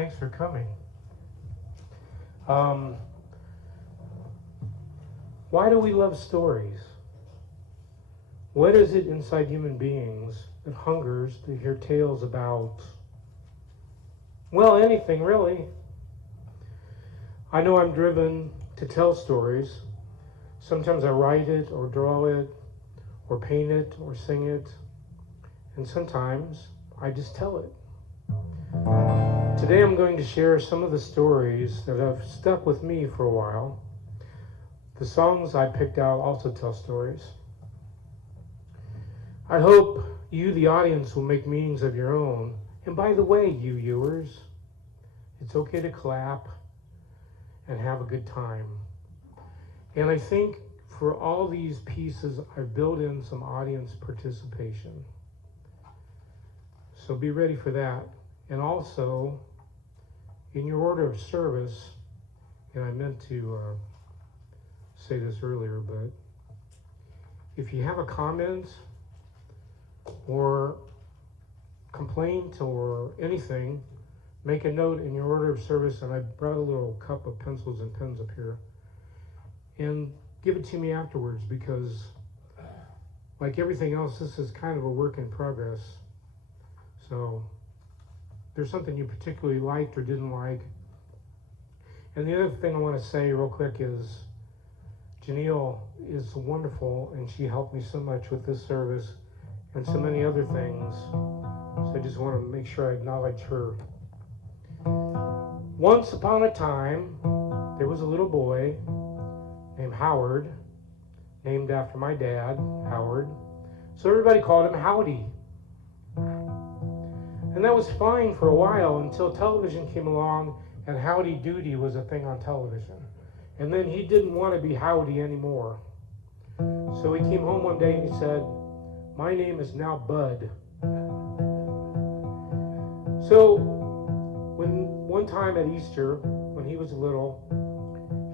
Thanks for coming. Um, why do we love stories? What is it inside human beings that hungers to hear tales about, well, anything really? I know I'm driven to tell stories. Sometimes I write it or draw it or paint it or sing it. And sometimes I just tell it. Today I'm going to share some of the stories that have stuck with me for a while. The songs I picked out also tell stories. I hope you, the audience, will make meanings of your own. And by the way, you viewers, it's okay to clap and have a good time. And I think for all these pieces, I've built in some audience participation. So be ready for that. And also, in your order of service, and I meant to say this earlier, but if you have a comment or complaint or anything, make a note in your order of service, and I brought a little cup of pencils and pens up here, and give it to me afterwards, because like everything else, this is kind of a work in progress. So if there's something you particularly liked or didn't like. And the other thing I want to say real quick is Janelle is wonderful, and she helped me so much with this service and so many other things. So I just want to make sure I acknowledge her. Once upon a time, there was a little boy named Howard, named after my dad, Howard. So everybody called him Howdy. And that was fine for a while until television came along and Howdy Doody was a thing on television. And then he didn't want to be Howdy anymore. So he came home one day and he said, "My name is now Bud." So one time at Easter, when he was little,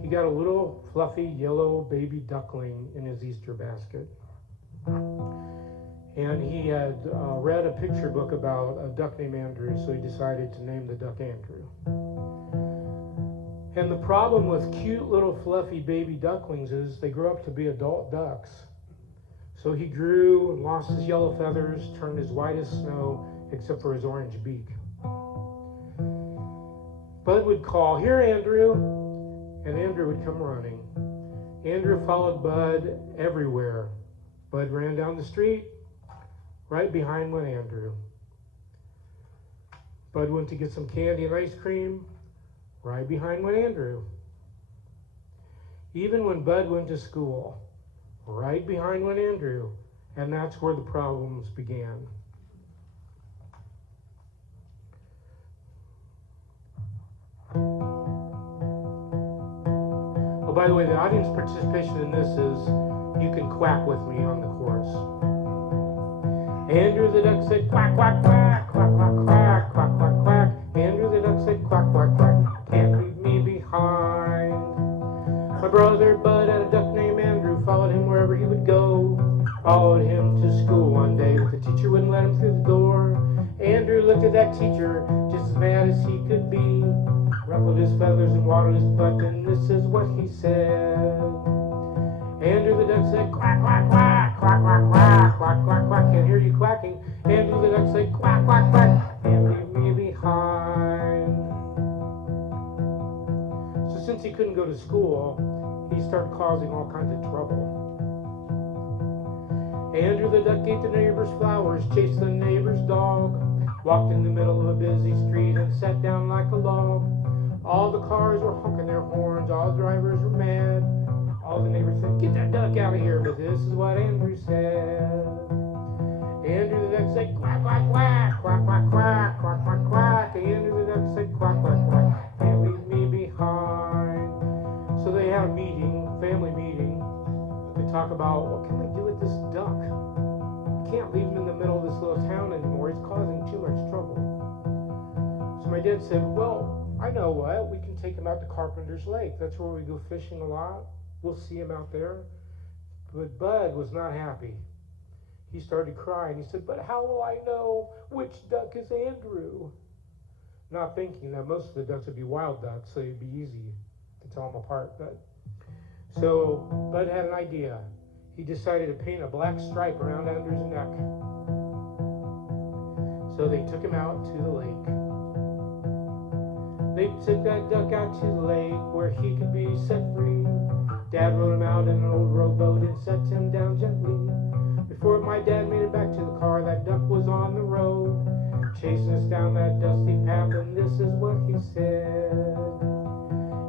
he got a little fluffy yellow baby duckling in his Easter basket. And he had read a picture book about a duck named Andrew, so he decided to name the duck Andrew. And the problem with cute little fluffy baby ducklings is they grow up to be adult ducks. So he grew and lost his yellow feathers, turned as white as snow, except for his orange beak. Bud would call, "Here, Andrew," and Andrew would come running. Andrew followed Bud everywhere. Bud ran down the street. Right behind went Andrew. Bud went to get some candy and ice cream. Right behind went Andrew. Even when Bud went to school, right behind went Andrew. And that's where the problems began. Oh, by the way, the audience participation in this is you can quack with me on the chorus. Andrew the duck said quack, quack, quack, quack, quack, quack, quack, quack, quack. Andrew the duck said quack, quack, quack, can't leave me behind. My brother Bud had a duck named Andrew, followed him wherever he would go. Followed him to school one day, but the teacher wouldn't let him through the door. Andrew looked at that teacher, just as mad as he could be. Ruffled his feathers and waddled his butt, and this is what he said. Andrew the duck said quack, quack, quack, quack, quack, quack, quack, quack, quack. Can't hear you quacking. Andrew the duck said quack, quack, quack. Can't leave me behind. So since he couldn't go to school, he started causing all kinds of trouble. Andrew the duck ate the neighbor's flowers, chased the neighbor's dog, walked in the middle of a busy street and sat down like a log. All the cars were honking their horns, all the drivers were mad. All the neighbors said, "Get that duck out of here," but this is what Andrew said. Andrew the duck said quack, quack, quack, quack, quack, quack, quack, quack, quack. Andrew the duck said quack, quack, quack, can't leave me behind. So they had a meeting, family meeting. They talk about, what can we do with this duck? We can't leave him in the middle of this little town anymore. He's causing too much trouble. So my dad said, "Well, I know what. We can take him out to Carpenter's Lake. That's where we go fishing a lot. We'll see him out there." But Bud was not happy. He started crying. He said, "But how will I know which duck is Andrew?" not thinking that most of the ducks would be wild ducks, so it'd be easy to tell them apart. So Bud had an idea. He decided to paint a black stripe around Andrew's neck. So they took him out to the lake. They took that duck out to the lake where he could be set free. Dad rode him out in an old rowboat and set him down gently. Before my dad made it back to the car, that duck was on the road, chasing us down that dusty path, and this is what he said.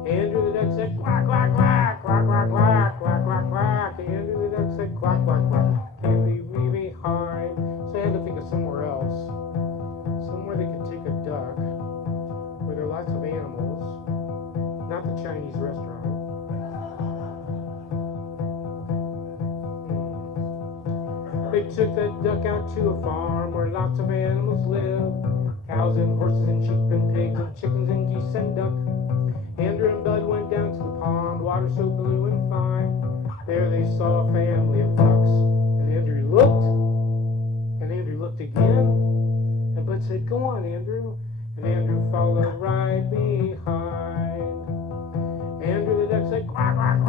Andrew the duck said, quack, quack, quack, quack, quack, quack, quack, quack, quack. Andrew the duck said, quack, quack, quack, can't leave me behind. So I had to think of somewhere else. Somewhere they could take a duck, where there are lots of animals, not the Chinese restaurant. They took that duck out to a farm where lots of animals live. Cows and horses and sheep and pigs and chickens and geese and duck. Andrew and Bud went down to the pond, water so blue and fine. There they saw a family of ducks. And Andrew looked again. And Bud said, go on, Andrew. And Andrew followed right behind. Andrew the duck said, quack, quack, quack.